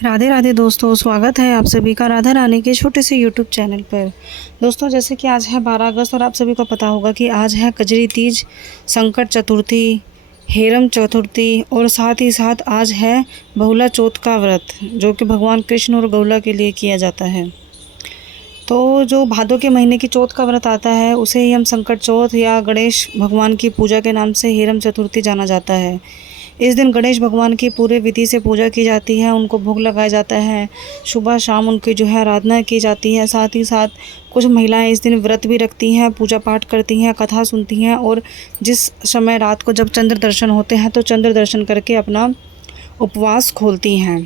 राधे राधे दोस्तों, स्वागत है आप सभी का राधा रानी के छोटे से यूट्यूब चैनल पर। दोस्तों, जैसे कि आज है 12 अगस्त और आप सभी को पता होगा कि आज है कजरी तीज, संकट चतुर्थी, हेरम चतुर्थी और साथ ही साथ आज है बहुला चौथ का व्रत, जो कि भगवान कृष्ण और गौला के लिए किया जाता है। तो जो भादों के महीने की चौथ का व्रत आता है उसे ही हम संकट चौथ या गणेश भगवान की पूजा के नाम से हेरम चतुर्थी जाना जाता है। इस दिन गणेश भगवान की पूरे विधि से पूजा की जाती है, उनको भोग लगाया जाता है, सुबह शाम उनकी जो है आराधना की जाती है। साथ ही साथ कुछ महिलाएं इस दिन व्रत भी रखती हैं, पूजा पाठ करती हैं, कथा सुनती हैं और जिस समय रात को जब चंद्र दर्शन होते हैं तो चंद्र दर्शन करके अपना उपवास खोलती हैं।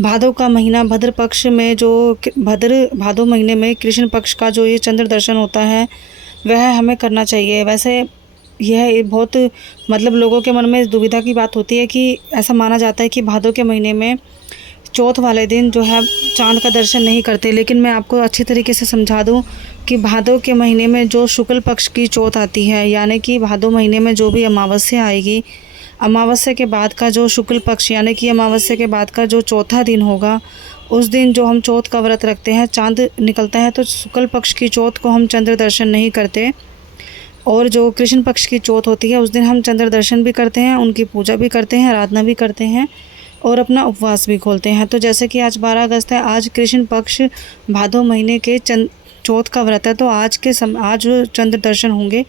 भादों का महीना भद्र पक्ष में जो भादों महीने में कृष्ण पक्ष का जो ये चंद्र दर्शन होता है वह हमें करना चाहिए। वैसे यह बहुत लोगों के मन में दुविधा की बात होती है कि ऐसा माना जाता है कि भादों के महीने में चौथ वाले दिन जो है चांद का दर्शन नहीं करते, लेकिन मैं आपको अच्छी तरीके से समझा दूं कि भादों के महीने में जो शुक्ल पक्ष की चौथ आती है, यानी कि भादों महीने में जो भी अमावस्या आएगी, अमावस्या के बाद का जो शुक्ल पक्ष यानी कि अमावस्या के बाद का जो चौथा दिन होगा, उस दिन जो हम चौथ का व्रत रखते हैं, चांद निकलता है तो शुक्ल पक्ष की चौथ को हम चंद्र दर्शन नहीं करते और जो कृष्ण पक्ष की चौथ होती है उस दिन हम चंद्र दर्शन भी करते हैं, उनकी पूजा भी करते हैं, आराधना भी करते हैं और अपना उपवास भी खोलते हैं। तो जैसे कि आज 12 अगस्त है, आज कृष्ण पक्ष भादों महीने के चौथ का व्रत है, तो आज जो चंद्र दर्शन होंगे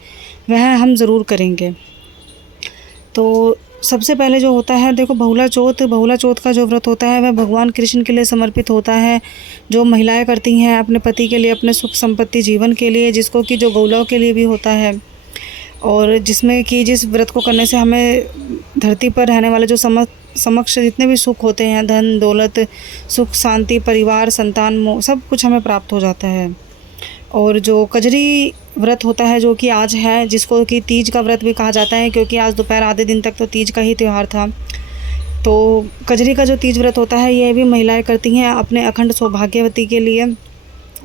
वह हम ज़रूर करेंगे। तो सबसे पहले जो होता है, देखो बहुला चौथ का जो व्रत होता है वह भगवान कृष्ण के लिए समर्पित होता है। जो महिलाएं करती हैं अपने पति के लिए, अपने सुख संपत्ति जीवन के लिए, जिसको कि जो गौलाओं के लिए भी होता है, और जिसमें कि जिस व्रत को करने से हमें धरती पर रहने वाले जो समक्ष जितने भी सुख होते हैं, धन दौलत, सुख शांति, परिवार, संतान, मोह, सब कुछ हमें प्राप्त हो जाता है। और जो कजरी व्रत होता है जो कि आज है, जिसको कि तीज का व्रत भी कहा जाता है, क्योंकि आज दोपहर आधे दिन तक तो तीज का ही त्यौहार था। तो कजरी का जो तीज व्रत होता है यह भी महिलाएं करती हैं अपने अखंड सौभाग्यवती के लिए,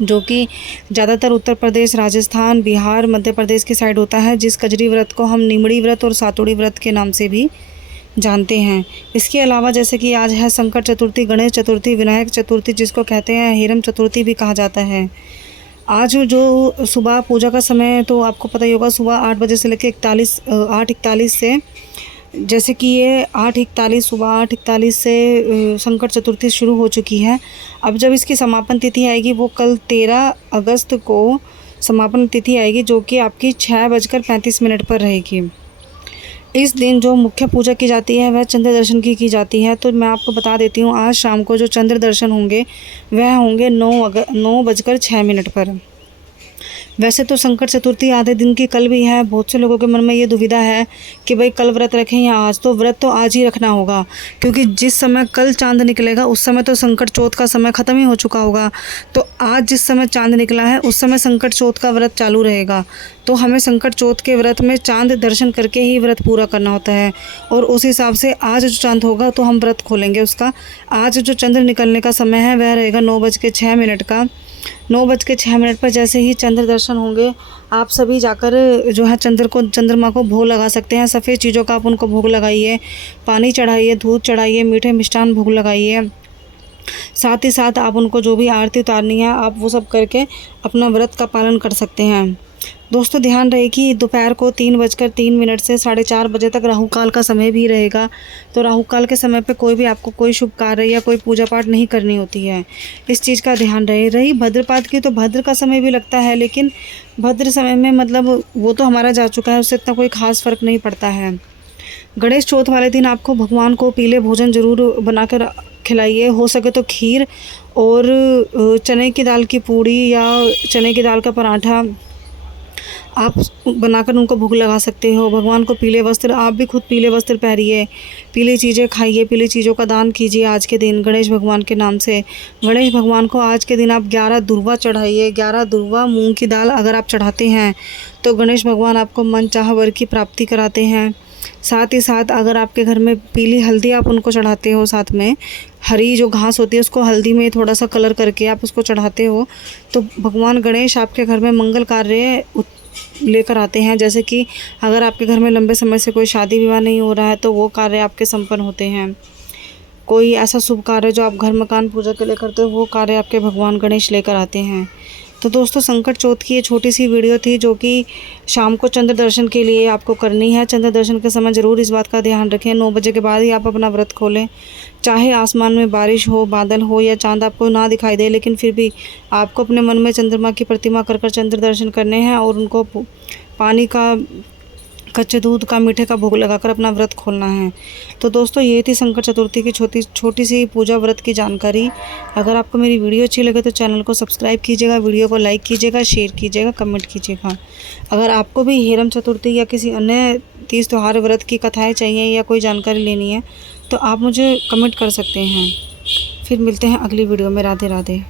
जो कि ज़्यादातर उत्तर प्रदेश, राजस्थान, बिहार, मध्य प्रदेश की साइड होता है। जिस कजरी व्रत को हम निमड़ी व्रत और सातुड़ी व्रत के नाम से भी जानते हैं। इसके अलावा जैसे कि आज है संकट चतुर्थी, गणेश चतुर्थी, विनायक चतुर्थी, जिसको कहते हैं हेरम चतुर्थी भी कहा जाता है। आज जो सुबह पूजा का समय तो आपको पता ही होगा, सुबह 8 बजे से लेकर 8:41 से, जैसे कि ये 8:41 सुबह 8:41 से संकट चतुर्थी शुरू हो चुकी है। अब जब इसकी समापन तिथि आएगी वो कल 13 अगस्त को समापन तिथि आएगी, जो कि आपकी 6:35 पर रहेगी। इस दिन जो मुख्य पूजा की जाती है वह चंद्र दर्शन की जाती है। तो मैं आपको बता देती हूँ, आज शाम को जो चंद्र दर्शन होंगे वह होंगे 9:06 पर। वैसे तो संकट चतुर्थी आधे दिन की कल भी है। बहुत से लोगों के मन में ये दुविधा है कि भाई कल व्रत रखें या आज, तो व्रत तो आज ही रखना होगा, क्योंकि जिस समय कल चांद निकलेगा उस समय तो संकट चौथ का समय ख़त्म ही हो चुका होगा। तो आज जिस समय चांद निकला है उस समय संकट चौथ का व्रत चालू रहेगा। तो हमें संकट चौथ के व्रत में चांद दर्शन करके ही व्रत पूरा करना होता है, और उस हिसाब से आज जो चांद होगा तो हम व्रत खोलेंगे उसका। आज जो चंद्र निकलने का समय है वह रहेगा 9:06 का। 9:06 पर जैसे ही चंद्र दर्शन होंगे, आप सभी जाकर जो है चंद्रमा को भोग लगा सकते हैं। सफ़ेद चीज़ों का आप उनको भोग लगाइए, पानी चढ़ाइए, दूध चढ़ाइए, मीठे मिष्ठान भोग लगाइए। साथ ही साथ आप उनको जो भी आरती उतारनी है आप वो सब करके अपना व्रत का पालन कर सकते हैं। दोस्तों, ध्यान रहे कि दोपहर को 3:03 से 4:30 बजे तक राहु काल का समय भी रहेगा। तो राहु काल के समय पे कोई भी आपको कोई शुभ कार्य या कोई पूजा पाठ नहीं करनी होती है, इस चीज़ का ध्यान रहे। रही भद्रपात की, तो भद्र का समय भी लगता है, लेकिन भद्र समय में वो तो हमारा जा चुका है, उससे इतना कोई ख़ास फ़र्क नहीं पड़ता है। गणेश चौथ वाले दिन आपको भगवान को पीले भोजन ज़रूर बनाकर खिलाइए, हो सके तो खीर और चने की दाल की पूड़ी या चने की दाल का पराठा आप बनाकर उनको भोग लगा सकते हो। भगवान को पीले वस्त्र, आप भी खुद पीले वस्त्र पहनिए, पीली चीज़ें खाइए, पीली चीज़ों का दान कीजिए आज के दिन गणेश भगवान के नाम से। गणेश भगवान को आज के दिन आप 11 दुर्वा चढ़ाइए। 11 दुर्वा मूंग की दाल अगर आप चढ़ाते हैं तो गणेश भगवान आपको मनचाहा वर की प्राप्ति कराते हैं। साथ ही साथ अगर आपके घर में पीली हल्दी आप उनको चढ़ाते हो, साथ में हरी जो घास होती है उसको हल्दी में थोड़ा सा कलर करके आप उसको चढ़ाते हो, तो भगवान गणेश आपके घर में मंगल कार्य लेकर आते हैं। जैसे कि अगर आपके घर में लंबे समय से कोई शादी विवाह नहीं हो रहा है तो वो कार्य आपके संपन्न होते हैं। कोई ऐसा शुभ कार्य जो आप घर मकान पूजा के लिए करते हो, वो कार्य आपके भगवान गणेश लेकर आते हैं। तो दोस्तों, संकट चौथ की ये छोटी सी वीडियो थी जो कि शाम को चंद्र दर्शन के लिए आपको करनी है। चंद्र दर्शन के समय ज़रूर इस बात का ध्यान रखें, 9 बजे के बाद ही आप अपना व्रत खोलें। चाहे आसमान में बारिश हो, बादल हो या चांद आपको ना दिखाई दे, लेकिन फिर भी आपको अपने मन में चंद्रमा की प्रतिमा कर चंद्र दर्शन करने हैं और उनको पानी का, कच्चे दूध का, मीठे का भोग लगाकर अपना व्रत खोलना है। तो दोस्तों, ये थी संकट चतुर्थी की छोटी सी पूजा व्रत की जानकारी। अगर आपको मेरी वीडियो अच्छी लगे तो चैनल को सब्सक्राइब कीजिएगा, वीडियो को लाइक कीजिएगा, शेयर कीजिएगा, कमेंट कीजिएगा। अगर आपको भी हेरम चतुर्थी या किसी अन्य तीज त्योहार व्रत की कथाएँ चाहिए या कोई जानकारी लेनी है तो आप मुझे कमेंट कर सकते हैं। फिर मिलते हैं अगली वीडियो में। राधे राधे।